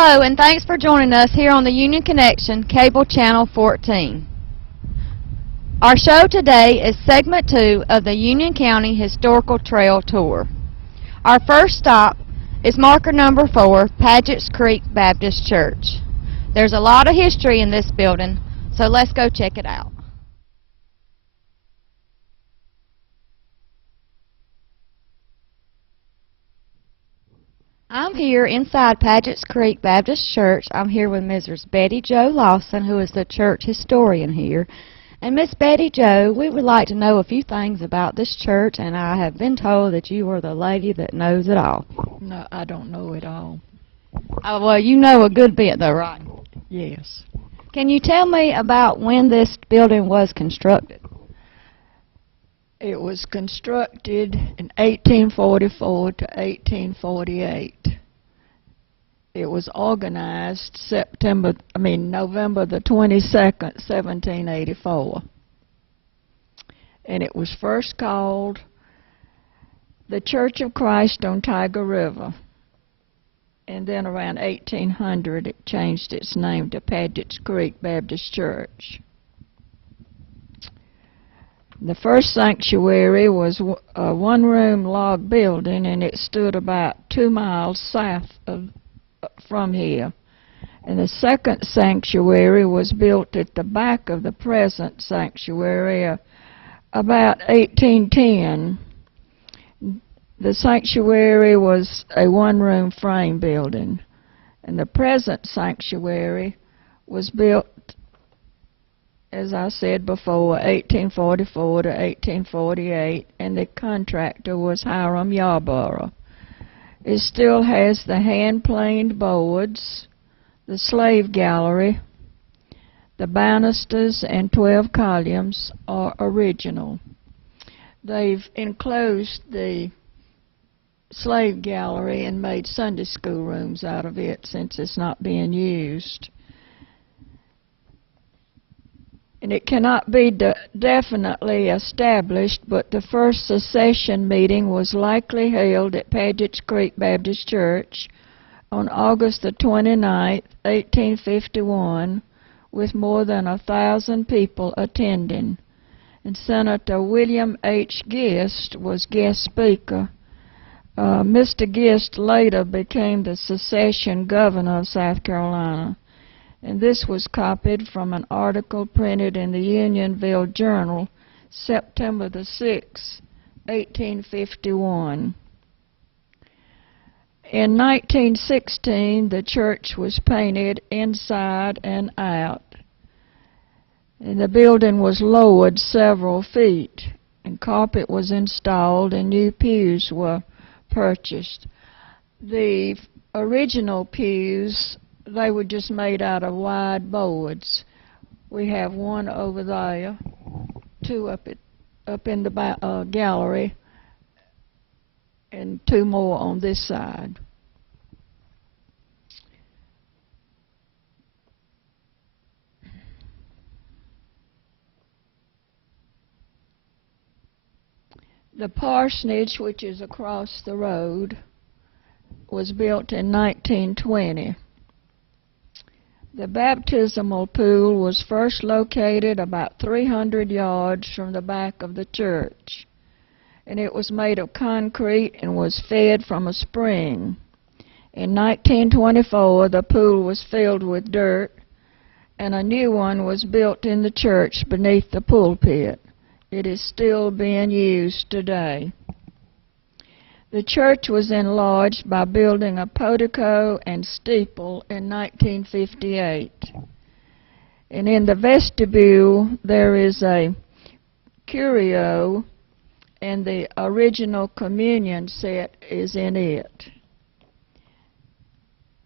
Hello, and thanks for joining us here on the Union Connection, Cable Channel 14. Our show today is segment 2 of the Union County Historical Trail Tour. Our first stop is marker number 4, Padgett's Creek Baptist Church. There's a lot of history in this building, so let's go check it out. I'm here inside Padgett's Creek Baptist Church. I'm here with Mrs. Betty Jo Lawson, who is the church historian here. And Miss Betty Jo, we would like to know a few things about this church, and I have been told that you are the lady that knows it all. No, I don't know it all. Oh, well, you know a good bit, though, right? Yes. Can you tell me about when this building was constructed? It was constructed in 1844 to 1848. It was organized November the 22nd, 1784. And it was first called the Church of Christ on Tiger River. And then around 1800 it changed its name to Padgett's Creek Baptist Church. The first sanctuary was a one-room log building, and it stood about 2 miles south from here. And the second sanctuary was built at the back of the present sanctuary about 1810. The sanctuary was a one-room frame building, and the present sanctuary was built, as I said before, 1844 to 1848, and the contractor was Hiram Yarborough. It still has the hand-planed boards, the slave gallery, the banisters, and 12 columns are original. They've enclosed the slave gallery and made Sunday school rooms out of it since it's not being used. And it cannot be definitely established, but the first secession meeting was likely held at Padgett's Creek Baptist Church on August the 29th, 1851, with more than 1,000 people attending. And Senator William H. Gist was guest speaker. Mr. Gist later became the secession governor of South Carolina. And this was copied from an article printed in the Unionville Journal, September the 6th, 1851. In 1916, the church was painted inside and out, and the building was lowered several feet, and carpet was installed, and new pews were purchased. The original pews, they were just made out of wide boards. We have one over there, 2 up in the gallery, and 2 more on this side. The parsonage, which is across the road, was built in 1920. The baptismal pool was first located about 300 yards from the back of the church, and it was made of concrete and was fed from a spring. In 1924, the pool was filled with dirt, and a new one was built in the church beneath the pulpit. It is still being used today. The church was enlarged by building a portico and steeple in 1958. And in the vestibule, there is a curio, and the original communion set is in it.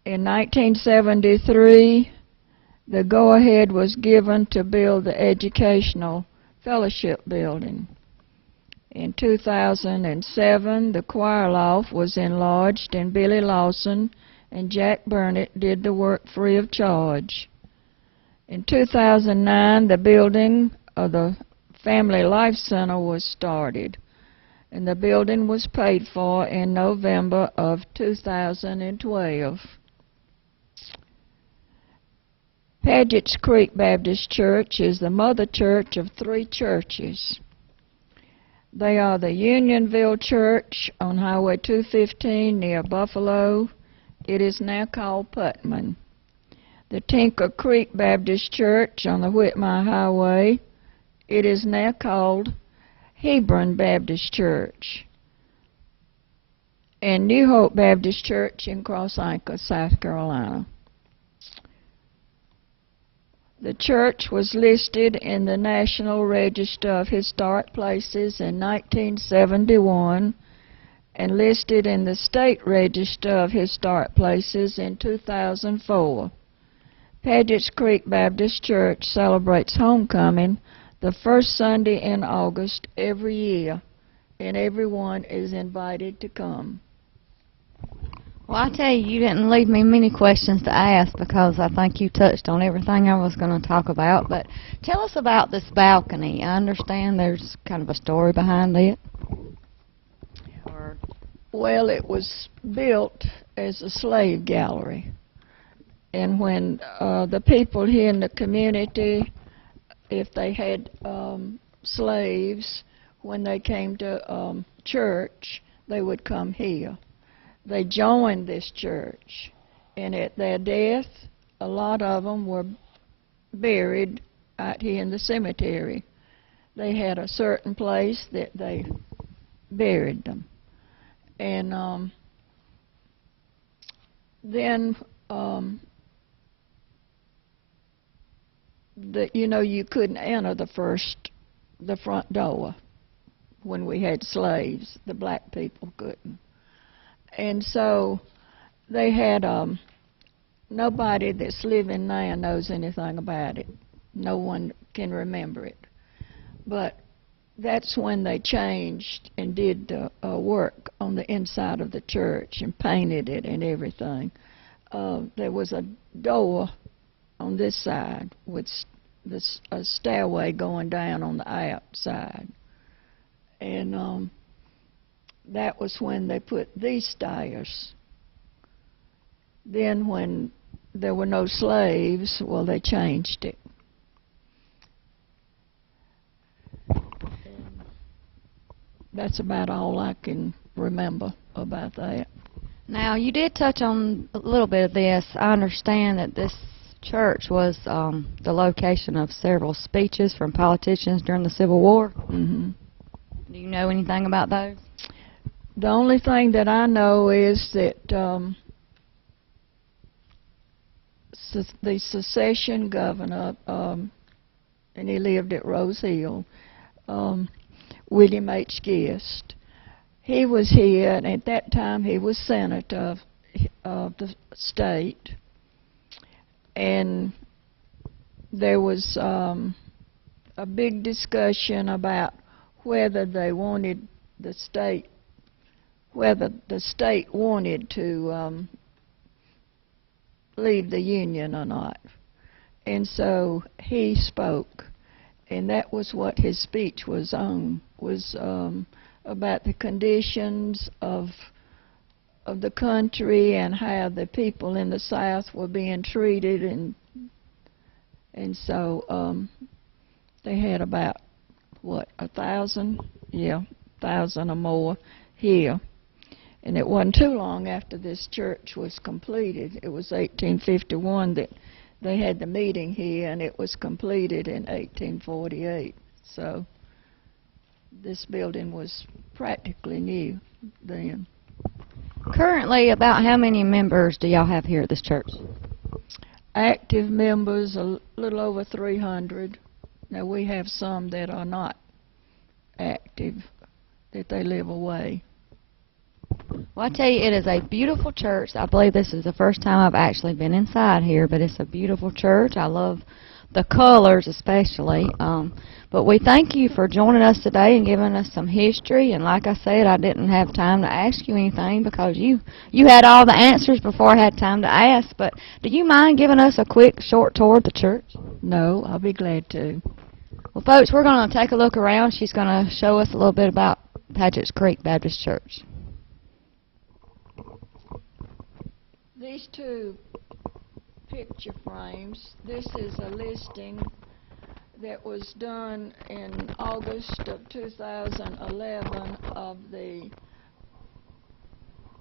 In 1973, the go-ahead was given to build the educational fellowship building. In 2007, the choir loft was enlarged, and Billy Lawson and Jack Burnett did the work free of charge. In 2009, the building of the Family Life Center was started, and the building was paid for in November of 2012. Padgett's Creek Baptist Church is the mother church of three churches. They are the Unionville Church on Highway 215 near Buffalo. It is now called Putman. The Tinker Creek Baptist Church on the Whitmire Highway. It is now called Hebron Baptist Church. And New Hope Baptist Church in Cross Anchor, South Carolina. The church was listed in the National Register of Historic Places in 1971 and listed in the State Register of Historic Places in 2004. Padgett's Creek Baptist Church celebrates homecoming the first Sunday in August every year, and everyone is invited to come. Well, I tell you, you didn't leave me many questions to ask because I think you touched on everything I was going to talk about. But tell us about this balcony. I understand there's kind of a story behind it. Well, it was built as a slave gallery. And when the people here in the community, if they had slaves, when they came to church, they would come here. They joined this church, and at their death, a lot of them were buried out here in the cemetery. They had a certain place that they buried them. And then you couldn't enter the front door when we had slaves. The black people couldn't. And so they had, nobody that's living now knows anything about it. No one can remember it. But that's when they changed and did work on the inside of the church and painted it and everything. There was a door on this side with a stairway going down on the outside. And that was when they put these stairs. Then when there were no slaves, well, they changed it. And that's about all I can remember about that. Now, you did touch on a little bit of this. I understand that this church was the location of several speeches from politicians during the Civil War. Mm-hmm. Do you know anything about those? The only thing that I know is that the secession governor, and he lived at Rose Hill, William H. Gist, he was here, and at that time he was senator of the state, and there was a big discussion about whether they wanted the state wanted to leave the Union or not. And so he spoke, and that was what his speech was on, about the conditions of the country and how the people in the South were being treated, and so they had about, 1,000? Yeah, 1,000 or more here. And it wasn't too long after this church was completed. It was 1851 that they had the meeting here, and it was completed in 1848. So this building was practically new then. Currently, about how many members do y'all have here at this church? Active members, a little over 300. Now, we have some that are not active, that they live away. Well, I tell you, it is a beautiful church. I believe this is the first time I've actually been inside here, but it's a beautiful church. I love the colors especially. But we thank you for joining us today and giving us some history. And like I said, I didn't have time to ask you anything because you had all the answers before I had time to ask. But do you mind giving us a quick, short tour of the church? No, I'll be glad to. Well, folks, we're going to take a look around. She's going to show us a little bit about Padgett's Creek Baptist Church. These two picture frames. This is a listing that was done in August of 2011 of the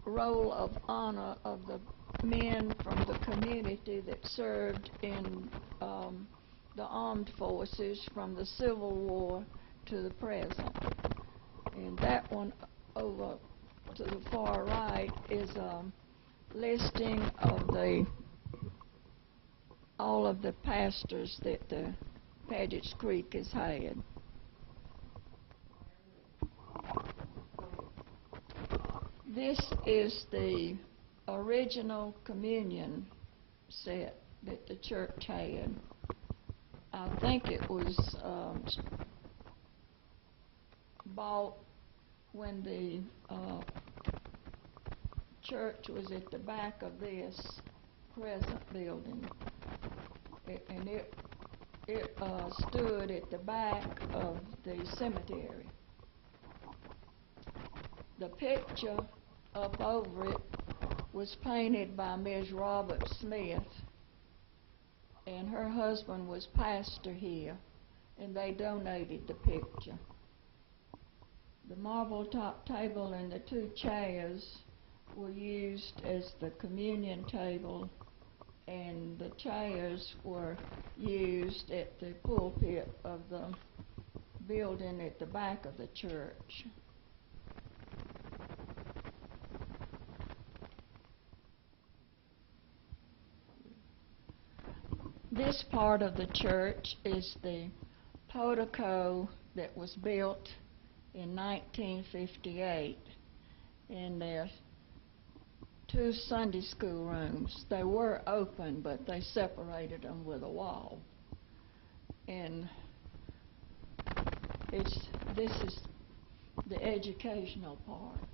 roll of honor of the men from the community that served in the armed forces from the Civil War to the present. And that one over to the far right is a listing of all of the pastors that the Padgett Creek has had. This is the original communion set that the church had. I think it was bought when the church was at the back of this present building, and it stood at the back of the cemetery. The picture up over it was painted by Ms. Robert Smith, and her husband was pastor here, and they donated the picture. The marble top table and the two chairs were used as the communion table, and the chairs were used at the pulpit of the building at the back of the church. This part of the church is the portico that was built in 1958, and there's two Sunday school rooms. They were open, but they separated them with a wall. And this is the educational part.